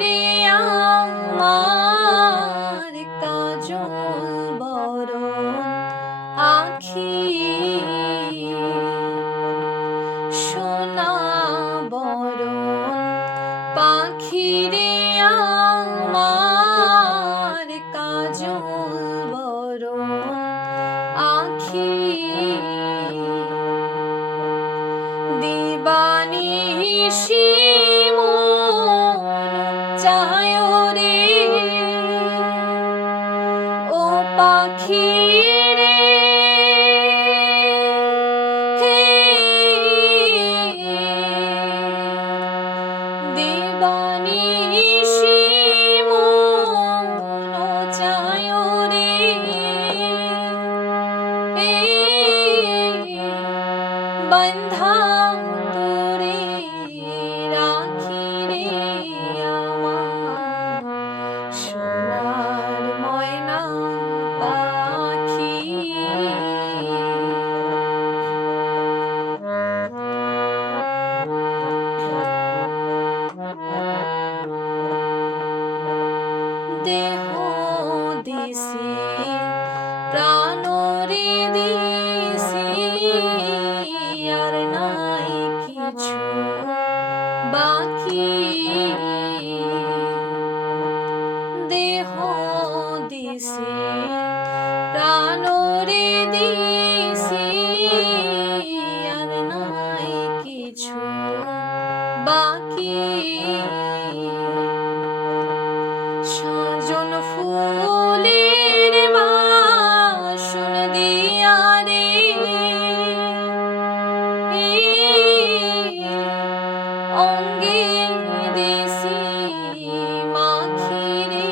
রে আমার কাজল বরণ আখি, সোনা বরণ পাখি রে আমার কাজল বরণ আখি। দিবানিশি মন চায় রে ও পাখি রে, দিবানিশি মন চায় রে বন্ধা তোরে রাখি রে আমার সোনার ময়না পাখি। দেহ দিছি প্রাণ রে দিছি আর নাই কিছু বাকি। দেহ দিছি প্রাণ রে দিছি আর নাই কিছু বাকি। সাজন ফুলের বাসন দিয়া রে অঙ্গে দিছি মাখি রে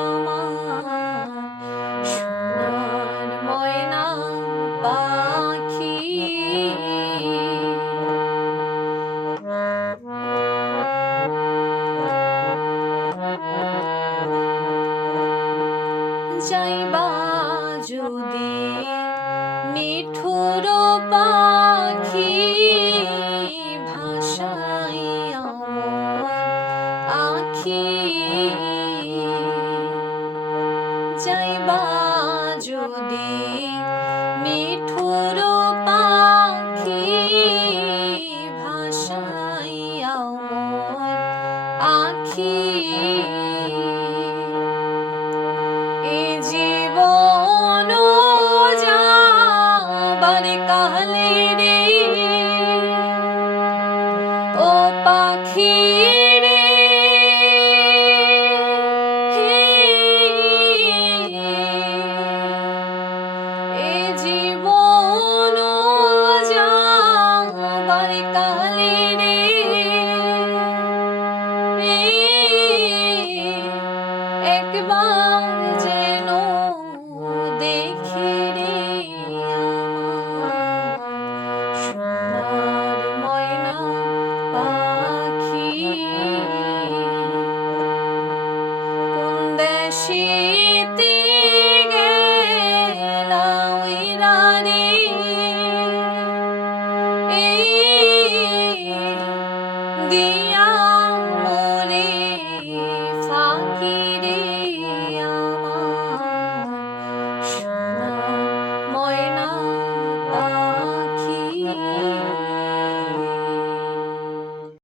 আমার সোনার ময়না পাখি। যাইবা যদি নিঠুর পাখি ভাষাইয়া মন আখি। যাইবা যদি নিঠুর পাখি ভাষাইয়া মন আখি। জীবন যাবার কালে রে ও পাখি রে এ জীবন যাবার কালে রে একবার